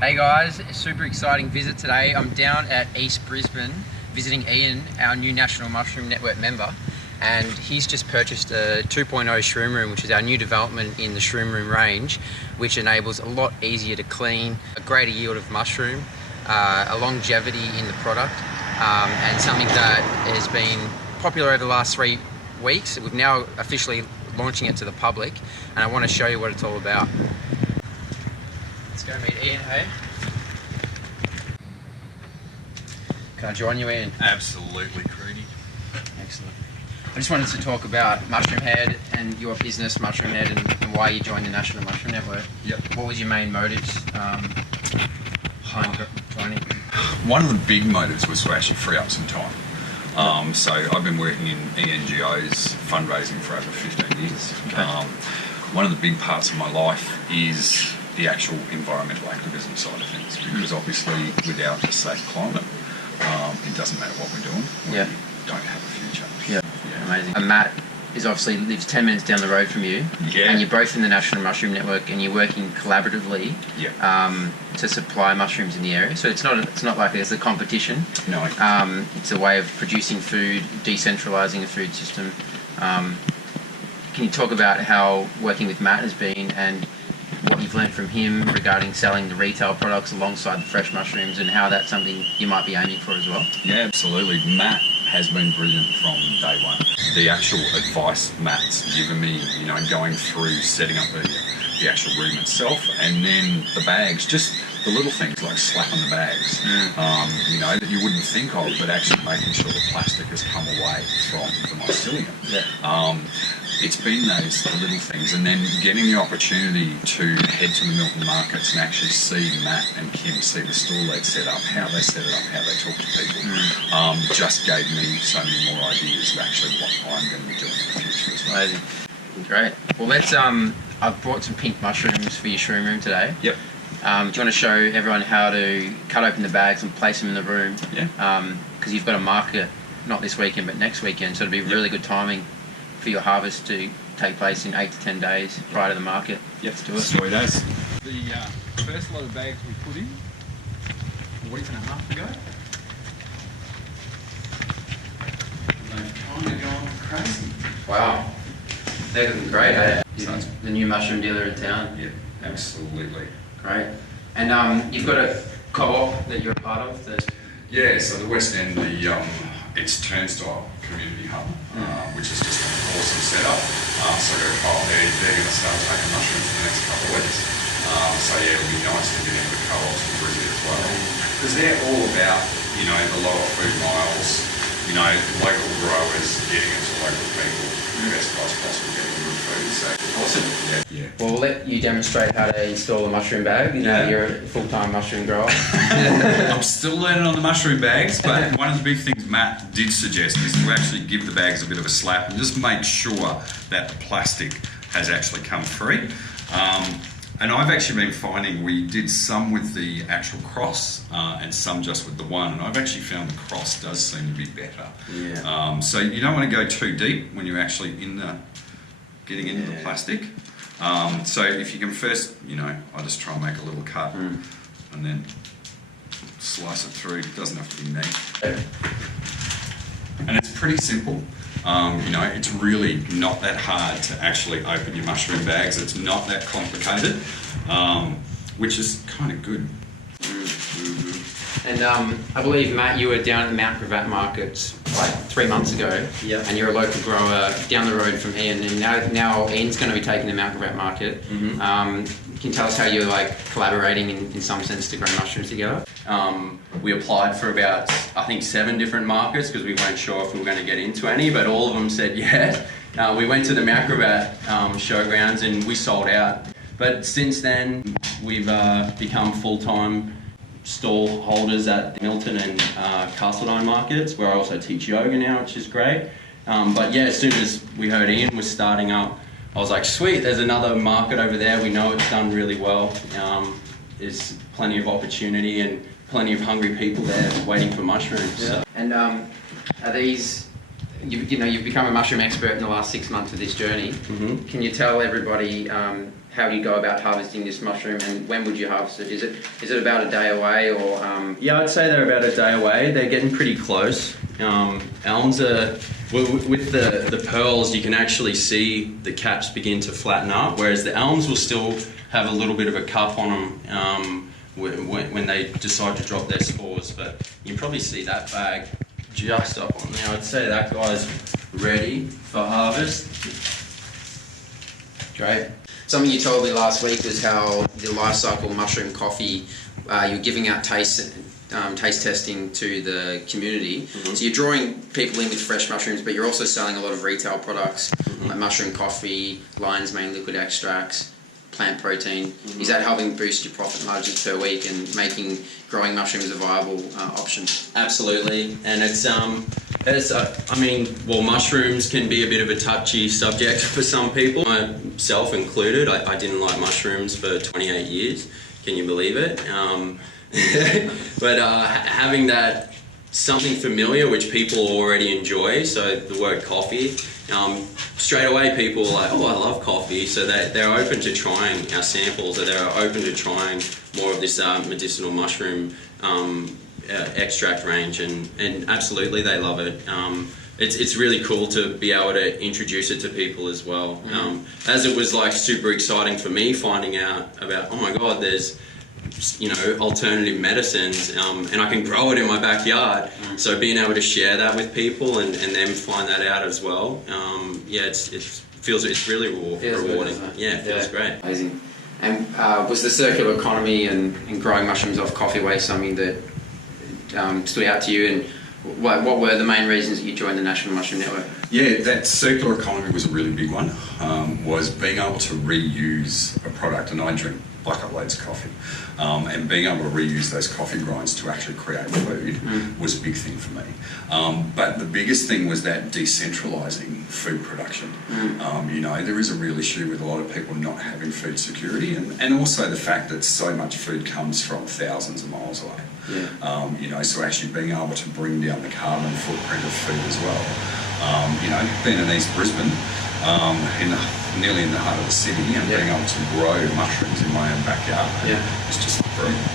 Hey guys, a super exciting visit today. I'm down at East Brisbane visiting Ian, our new National Mushroom Network member, and he's just purchased a 2.0 Shroom Room, which is our new development in the Shroom Room range, which enables a lot easier to clean, a greater yield of mushroom, a longevity in the product, and something that has been popular over the last 3 weeks. We've now officially launching it to the public, and I want to show you what it's all about. Let's go meet Ian, hey? Can I join you, Ian? Absolutely, Craigie. Excellent. I just wanted to talk about Mushroom Head and your business, Mushroom Head, and why you joined the National Mushroom Network. Yep. What was your main motives behind joining? One of the big motives was to actually free up some time. So I've been working in ENGOs fundraising for over 15 years. Okay. One of the big parts of my life is the actual environmental activism side of things, because obviously without a safe climate, it doesn't matter what we're doing. We don't have a future. Yeah. Amazing. And Matt lives 10 minutes down the road from you. Yeah. And you're both in the National Mushroom Network, and you're working collaboratively to supply mushrooms in the area. So it's not like there's a competition. No. It's a way of producing food, decentralising the food system. Can you talk about how working with Matt has been and what you've learned from him regarding selling the retail products alongside the fresh mushrooms, and how that's something you might be aiming for as well? Yeah, absolutely. Matt has been brilliant from day one. The actual advice Matt's given me, going through setting up the actual room itself, and then the bags, just the little things like slapping the bags, that you wouldn't think of, but actually making sure the plastic has come away from the mycelium. Yeah. It's been those little things, and then getting the opportunity to head to the Milton markets and actually see Matt and Kim see the stall they'd set up, how they set it up, how they talk to people, just gave me so many more ideas of actually what I'm going to be doing in the future as well. Amazing. Great. Well, let's. I've brought some pink mushrooms for your Shroom Room today. Yep. Do you want to show everyone how to cut open the bags and place them in the room? Yeah. Because you've got a market, not this weekend, but next weekend, so it'll be really good timing for your harvest to take place in 8 to 10 days prior to the market. Yep. Let's do it. Sweet as. The first lot of bags we put in a week and a half ago. They're kind of going crazy. Wow. They're looking great, eh? So The new mushroom dealer in town. Yeah, absolutely. Great. And you've got a co-op that you're a part of? Yeah, so the West End, it's Turnstile Community Hub, which is just an awesome setup. So they're going to start taking mushrooms in the next couple of weeks. So yeah, it'll be nice to get into the co-ops in Brisbane as well. Because they're all about, the lower food miles, local growers getting it to local people, the best price possible, getting good food. So Awesome. Yeah. Well, we'll let you demonstrate how to install a mushroom bag. You're a full-time mushroom grower. I'm still learning on the mushroom bags, but one of the big things Matt did suggest is to actually give the bags a bit of a slap and just make sure that the plastic has actually come free. And I've actually been finding we did some with the actual cross and some just with the one, and I've actually found the cross does seem to be better. Yeah. So you don't want to go too deep when you're actually getting into the plastic. So if you can first, I just try and make a little cut and then slice it through. It doesn't have to be neat. And it's pretty simple. It's really not that hard to actually open your mushroom bags. It's not that complicated, which is kind of good. And I believe, Matt, you were down at the Mount Gravatt markets like 3 months ago. Yep. And you're a local grower down the road from Ian, and now Ian's going to be taking the Mount Gravatt market. Can you tell us how you're collaborating in some sense to grow mushrooms together? We applied for about, I think, 7 different markets because we weren't sure if we were going to get into any, but all of them said yes. We went to the Mount Gravatt showgrounds and we sold out. But since then, we've become full-time stall holders at the Milton and Castledine markets, where I also teach yoga now, which is great. But yeah, as soon as we heard Ian was starting up, I was like, sweet, there's another market over there. We know it's done really well. There's plenty of opportunity and plenty of hungry people there waiting for mushrooms. Yeah. So. And are these, you've become a mushroom expert in the last 6 months of this journey. Can you tell everybody how do you go about harvesting this mushroom, and when would you harvest it? Is it about a day away, or? Yeah, I'd say they're about a day away. They're getting pretty close. Elms are, with the pearls, you can actually see the caps begin to flatten up, whereas the elms will still have a little bit of a cup on them when they decide to drop their spores. But you can probably see that bag just up on there. I'd say that guy's ready for harvest. Great. Something you told me last week was how the life cycle mushroom coffee, you're giving out taste testing to the community. Mm-hmm. So you're drawing people in with fresh mushrooms, but you're also selling a lot of retail products, like mushroom coffee, lion's mane liquid extracts, plant protein. Is that helping boost your profit margins per week and making growing mushrooms a viable option? Absolutely, and mushrooms can be a bit of a touchy subject for some people, myself included. I didn't like mushrooms for 28 years. Can you believe it? But having that something familiar which people already enjoy, so the word coffee, straight away people are like, oh, I love coffee, so they're open to trying our samples, or they're open to trying more of this medicinal mushroom extract range, and absolutely they love it. It's really cool to be able to introduce it to people as well. As it was like super exciting for me finding out about, oh my God, there's alternative medicines, and I can grow it in my backyard. So being able to share that with people and them find that out as well, it's really rewarding. It feels great. Amazing. And was the circular economy and growing mushrooms off coffee waste something that stood out to you, and what were the main reasons that you joined the National Mushroom Network? Yeah, that circular economy was a really big one, was being able to reuse a product, and I drink Black Lady's coffee, and being able to reuse those coffee grinds to actually create food was a big thing for me. But the biggest thing was that decentralising food production. There is a real issue with a lot of people not having food security, and also the fact that so much food comes from thousands of miles away. So actually being able to bring down the carbon footprint of food as well. Being in East Brisbane, nearly in the heart of the city, and being able to grow mushrooms in my own backyard, it's just brilliant.